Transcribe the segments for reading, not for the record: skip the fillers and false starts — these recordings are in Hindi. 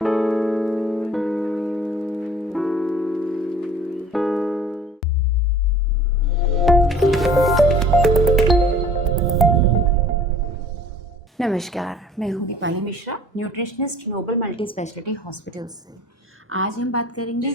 नमस्कार, मैं हूँ Deepali Mishra, nutritionist Noble multi speciality hospital से। आज हम बात करेंगे,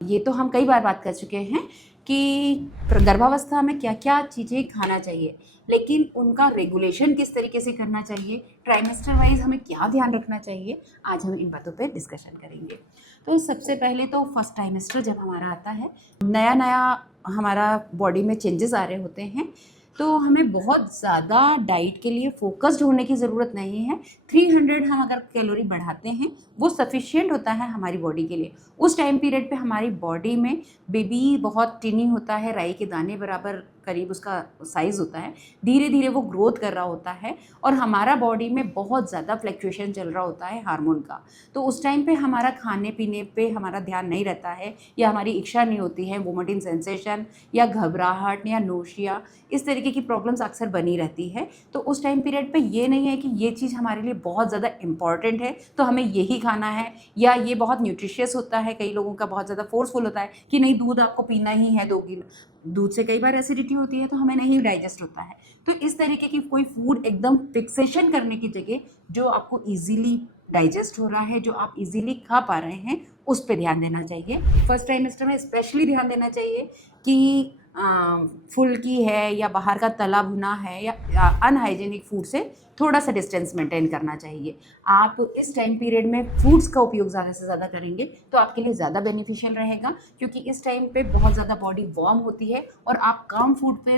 ये तो हम कई बार बात कर चुके हैं कि गर्भावस्था में क्या क्या चीज़ें खाना चाहिए, लेकिन उनका रेगुलेशन किस तरीके से करना चाहिए, ट्राइमेस्टर वाइज हमें क्या ध्यान रखना चाहिए, आज हम इन बातों पे डिस्कशन करेंगे। तो सबसे पहले तो फर्स्ट ट्राइमेस्टर जब हमारा आता है, नया नया हमारा बॉडी में चेंजेस आ रहे होते हैं, तो हमें बहुत ज़्यादा डाइट के लिए फोकस्ड होने की ज़रूरत नहीं है। 300 हम अगर कैलोरी बढ़ाते हैं वो सफिशिएंट होता है हमारी बॉडी के लिए। उस टाइम पीरियड पे हमारी बॉडी में बेबी बहुत टिनी होता है, राई के दाने बराबर करीब उसका साइज़ होता है, धीरे धीरे वो ग्रोथ कर रहा होता है और हमारा बॉडी में बहुत ज़्यादा फ्लक्चुएशन चल रहा होता है हार्मोन का। तो उस टाइम पे हमारा खाने पीने पे हमारा ध्यान नहीं रहता है या हमारी इच्छा नहीं होती है, वोमिटिंग सेंसेशन या घबराहट या नोशिया, इस तरीके की प्रॉब्लम्स अक्सर बनी रहती है। तो उस टाइम पीरियड पे ये नहीं है कि ये चीज़ हमारे लिए बहुत ज़्यादा इम्पॉर्टेंट है तो हमें यही खाना है, या ये बहुत न्यूट्रिशियस होता है, कई लोगों का बहुत ज़्यादा फोर्सफुल होता है कि नहीं दूध आपको पीना ही है, 2 गिलास दूध से कई बार एसिडिटी होती है तो हमें नहीं डाइजेस्ट होता है। तो इस तरीके की कोई फूड एकदम फिक्सेशन करने की जगह जो आपको ईजिली डाइजेस्ट हो रहा है, जो आप इजीली खा पा रहे हैं, उस पर ध्यान देना चाहिए। फर्स्ट ट्राइमेस्टर में स्पेशली ध्यान देना चाहिए कि फुल्की है या बाहर का तला भुना है या अनहाइजेनिक फूड से थोड़ा सा डिस्टेंस मेंटेन करना चाहिए। आप इस टाइम पीरियड में फ्रूट्स का उपयोग ज़्यादा से ज़्यादा करेंगे तो आपके लिए ज़्यादा बेनिफिशियल रहेगा, क्योंकि इस टाइम पे बहुत ज़्यादा बॉडी वार्म होती है और आप काम फूड पे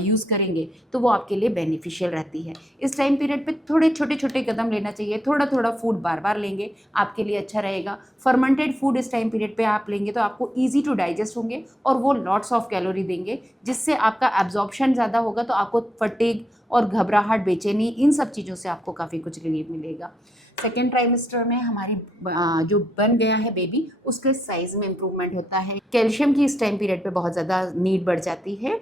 यूज़ करेंगे तो वो आपके लिए बेनिफिशियल रहती है। इस टाइम पीरियड पे थोड़े छोटे छोटे कदम लेना चाहिए, थोड़ा थोड़ा फूड बार बार लेंगे आपके लिए अच्छा रहेगा। फर्मेंटेड फूड इस टाइम पीरियड पे आप लेंगे तो आपको ईजी टू डाइजेस्ट होंगे और वो लॉट्स ऑफ कैलोरी देंगे, जिससे आपका एब्जॉर्प्शन ज़्यादा होगा, तो आपको फटीग और घबराहट, बेचैनी, इन सब चीज़ों से आपको काफ़ी कुछ रिलीफ मिलेगा। सेकेंड ट्राइमेस्टर में हमारी जो बन गया है बेबी, उसके साइज़ में इम्प्रूवमेंट होता है। कैल्शियम की इस टाइम पीरियड पे बहुत ज़्यादा नीड बढ़ जाती है।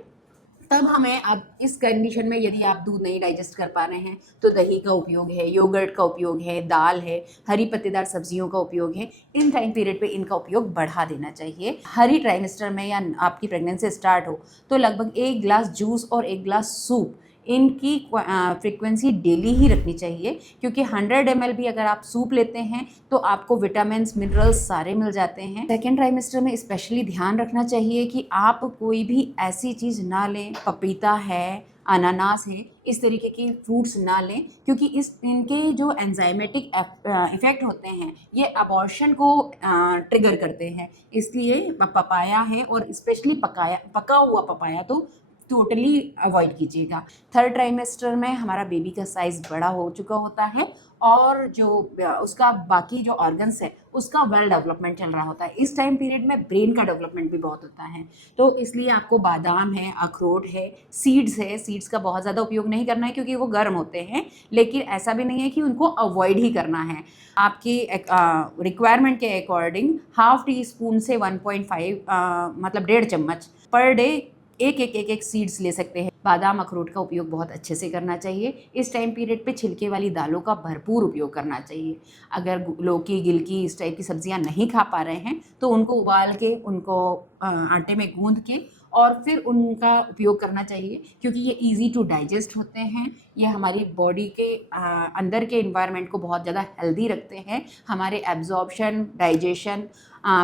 तब हमें अब इस कंडीशन में यदि आप दूध नहीं डाइजेस्ट कर पा रहे हैं तो दही का उपयोग है, योगर्ट का उपयोग है, दाल है, हरी पत्तेदार सब्जियों का उपयोग है। इन टाइम पीरियड पे इनका उपयोग बढ़ा देना चाहिए। हरी ट्राइमेस्टर में या आपकी प्रेगनेंसी स्टार्ट हो तो लगभग 1 गिलास जूस और 1 गिलास सूप, इनकी फ्रीक्वेंसी डेली ही रखनी चाहिए, क्योंकि 100 ml भी अगर आप सूप लेते हैं तो आपको विटामिन मिनरल्स सारे मिल जाते हैं। सेकेंड ट्राइमेस्टर में स्पेशली ध्यान रखना चाहिए कि आप कोई भी ऐसी चीज़ ना लें, पपीता है, अनानास है, इस तरीके की फ्रूट्स ना लें, क्योंकि इनके जो एंजाइमेटिक इफ़ेक्ट होते हैं ये अबॉर्शन को ट्रिगर करते हैं। इसलिए पपाया है और स्पेशली पका हुआ पपाया तो टोटली अवॉइड कीजिएगा। थर्ड ट्राइमेस्टर में हमारा बेबी का साइज़ बड़ा हो चुका होता है और जो उसका बाकी जो ऑर्गन्स है उसका वेल डेवलपमेंट चल रहा होता है। इस टाइम पीरियड में ब्रेन का डेवलपमेंट भी बहुत होता है, तो इसलिए आपको बादाम है, अखरोट है, सीड्स का बहुत ज़्यादा उपयोग नहीं करना है क्योंकि वो गर्म होते हैं, लेकिन ऐसा भी नहीं है कि उनको अवॉइड ही करना है। आपकी रिक्वायरमेंट के अकॉर्डिंग हाफ टी स्पून से 1.5 मतलब 1.5 चम्मच पर डे एक सीड्स ले सकते हैं। बादाम, अखरोट का उपयोग बहुत अच्छे से करना चाहिए। इस टाइम पीरियड पे छिलके वाली दालों का भरपूर उपयोग करना चाहिए। अगर लौकी, गिलकी, इस टाइप की सब्जियां नहीं खा पा रहे हैं तो उनको उबाल के, उनको आटे में गूंद के और फिर उनका उपयोग करना चाहिए, क्योंकि ये इजी टू डाइजेस्ट होते हैं। ये हमारी बॉडी के अंदर के इन्वायरमेंट को बहुत ज़्यादा हेल्दी रखते हैं, हमारे एब्जॉर्प्शन, डाइजेशन,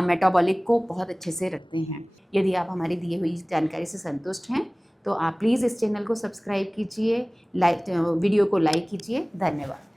मेटाबॉलिक को बहुत अच्छे से रखते हैं। यदि आप हमारी दी हुई जानकारी से संतुष्ट हैं तो आप प्लीज़ इस चैनल को सब्सक्राइब कीजिए, वीडियो को लाइक कीजिए। धन्यवाद।